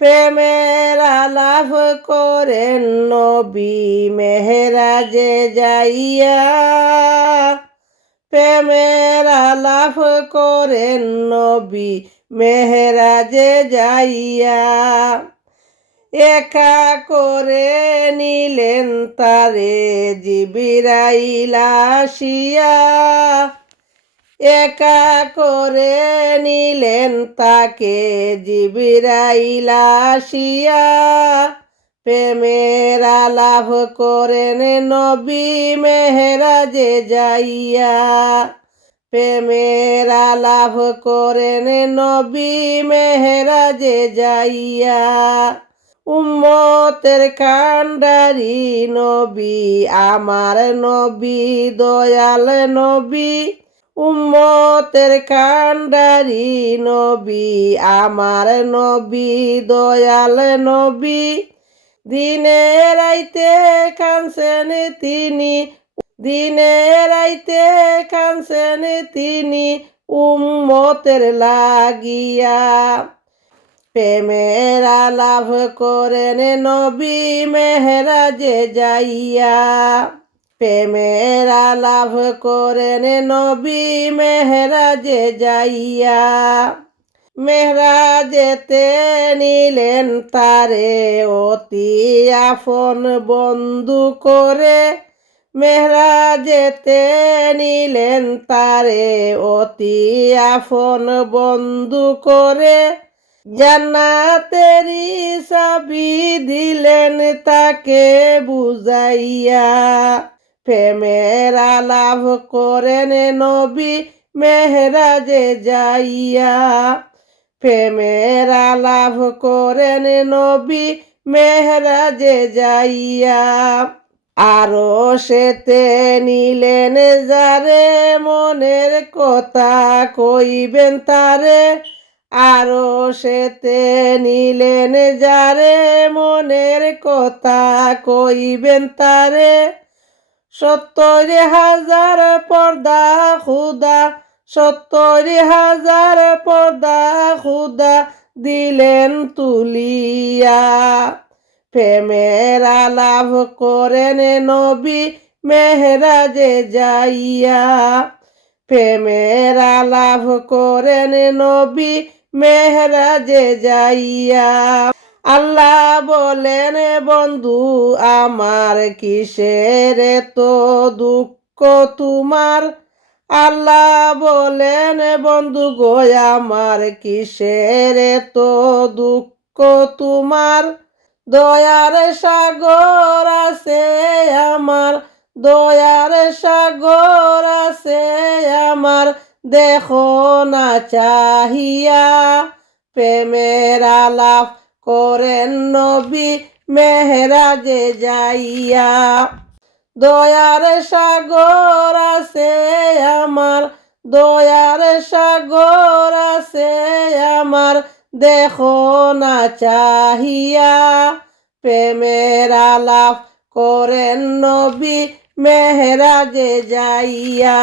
প্রেমের আলাপ করেন নবী মেহেরাজে যাইয়া, প্রেমের আলাপ করেন নবী মেহেরাজে যাইয়া। একা করে নিলেন তারে জিবরাইল আসিয়া, একা করে নিলেন তাকে জিবরাইল আসিয়া। প্রেমের আলাপ করেন নবী মেহেরাজে যাইয়া, প্রেমের আলাপ করেন নবী মেহেরাজে যাইয়া। উম্মতের কান্ডারি নবী আমার নবী দয়াল নবী, উম্মতের কান্ডারি নবী আমার নবী দয়াল নবী। দিনে রাইতে কাঁদছেন তিনি, দিনে রাইতে কাঁদছেন তিনি উম্মতের লাগিয়া। প্রেমের আলাপ করেন নবী মেহেরাজে যাইয়া, প্রেমের আলাপ করেন নবী মেহেরাজে যাইয়া। মেহেরাজেতে নিলেন তারে অতি আপন বন্ধু করে, মেহেরাজেতে নিলেন তারে অতি আপন বন্ধু করে। জান্নাতেরি চাবি দিলেন তাকে বুঝাইয়া, প্রেমের আলাপ করেন নবী মেহেরাজে যাইয়া, প্রেমের আলাপ করেন নবী মেহেরাজে যাইয়া। আরো সেতে নিলেন যারে মনের কথা কইবেন তারে, আরো সেতে নিলেন যারে মনের কথা কইবেন তারে। ৭০,০০০ পর্দা খুদা, ৭০,০০০ পর্দা খুদা দিলেন তুলিয়া। প্রেমের আলাপ করেন নবী মেহেরাজে যাইয়া, প্রেমের আলাপ করেন নবী মেহেরাজে যাইয়া। আল্লাহ বলেন বন্ধু আমার কিসের তো দুঃখ তোমার, আল্লাহ বলেন বন্ধু গো আমার কিসের তো দুঃখ তোমার। দয়ার সাগর আছে আমার, দয়ার সাগর আছে আমার দেখো না চাহিয়া। প্রেমের আলাপ করেন নবী মেহেরাজে যাইয়া, দয়ার সাগর আছে আমার, দয়ার সাগর আছে আমার দেখো না চাহিয়া। প্রেমের আলাপ করেন নবী মেহেরাজে যাইয়া।